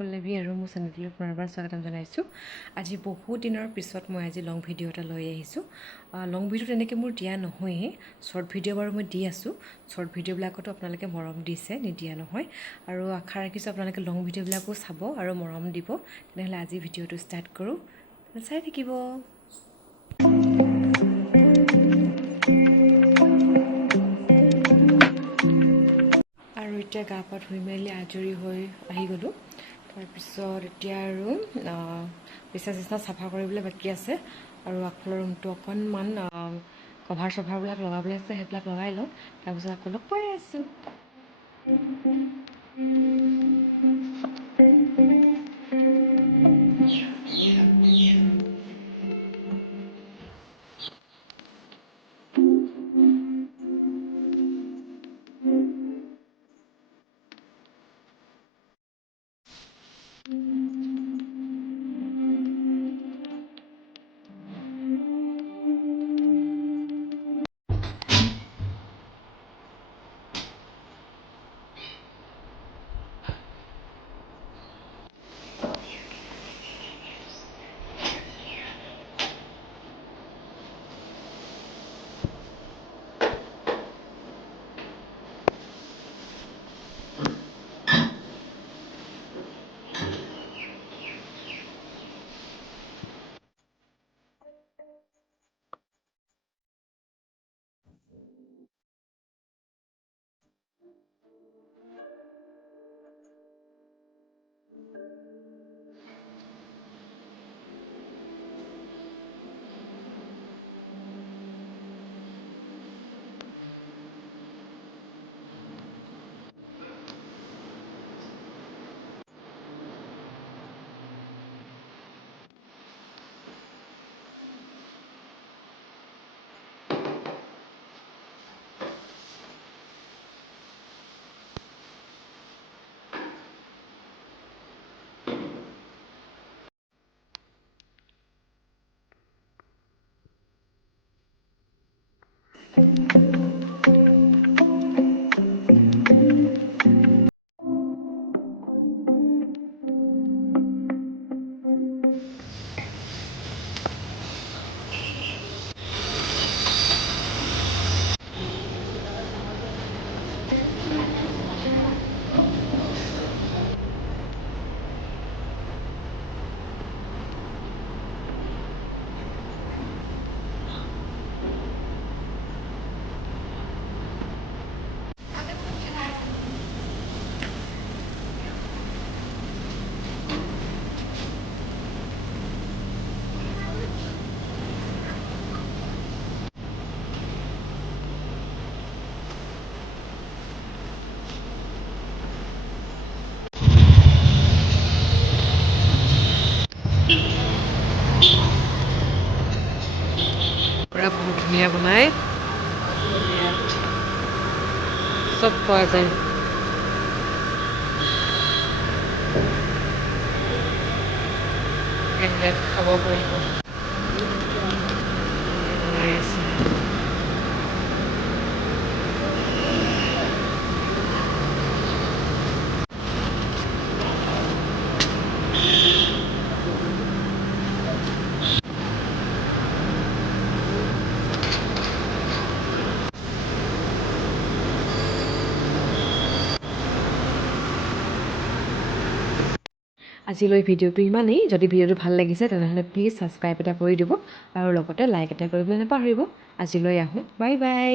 পল্লৱী আৰু মোৰ চেনেলটোলৈ পুনৰবাৰ স্বাগতম জনাইছোঁ। আজি বহুত দিনৰ পিছত মই আজি লং ভিডিঅ' এটা লৈ আহিছোঁ। লং ভিডিঅ' তেনেকৈ মোৰ দিয়া নহয়েই, শ্বৰ্ট ভিডিঅ' বাৰু মই দি আছোঁ। শ্বৰ্ট ভিডিঅ'বিলাকতো আপোনালোকে মৰম দিছে, নিদিয়া নহয়। আৰু আশা ৰাখিছোঁ আপোনালোকে লং ভিডিঅ'বিলাকো চাব আৰু মৰম দিব। তেনেহ'লে আজি ভিডিঅ'টো ষ্টাৰ্ট কৰোঁ, চাই থাকিব। আৰু এতিয়া গা পা ধুই মেলি আজৰি হৈ আহি গ'লোঁ। তাৰপিছত এতিয়া আৰু বিচনা চিচনা চাফা কৰিবলৈ বাকী আছে আৰু আগফালৰ ৰুমটো অকণমান কভাৰ চভাৰবিলাক লগাবলৈ আছে, সেইবিলাক লগাই লওঁ। তাৰপিছত আকৌ লগ পাই আছোঁ। বহুত ধুনীয়া বনাই, ইয়াত চব পোৱা যায়। খাব পাৰিব। বনাই আছে। আজিলৈ ভিডিঅ'টো ইমানেই। যদি ভিডিঅ'টো ভাল লাগিছে তেনেহ'লে প্লিজ ছাবস্ক্ৰাইব এটা কৰি দিব আৰু লগতে লাইক এটা কৰিবলৈ নাপাহৰিব। আজিলৈ আহোঁ, বাই বাই।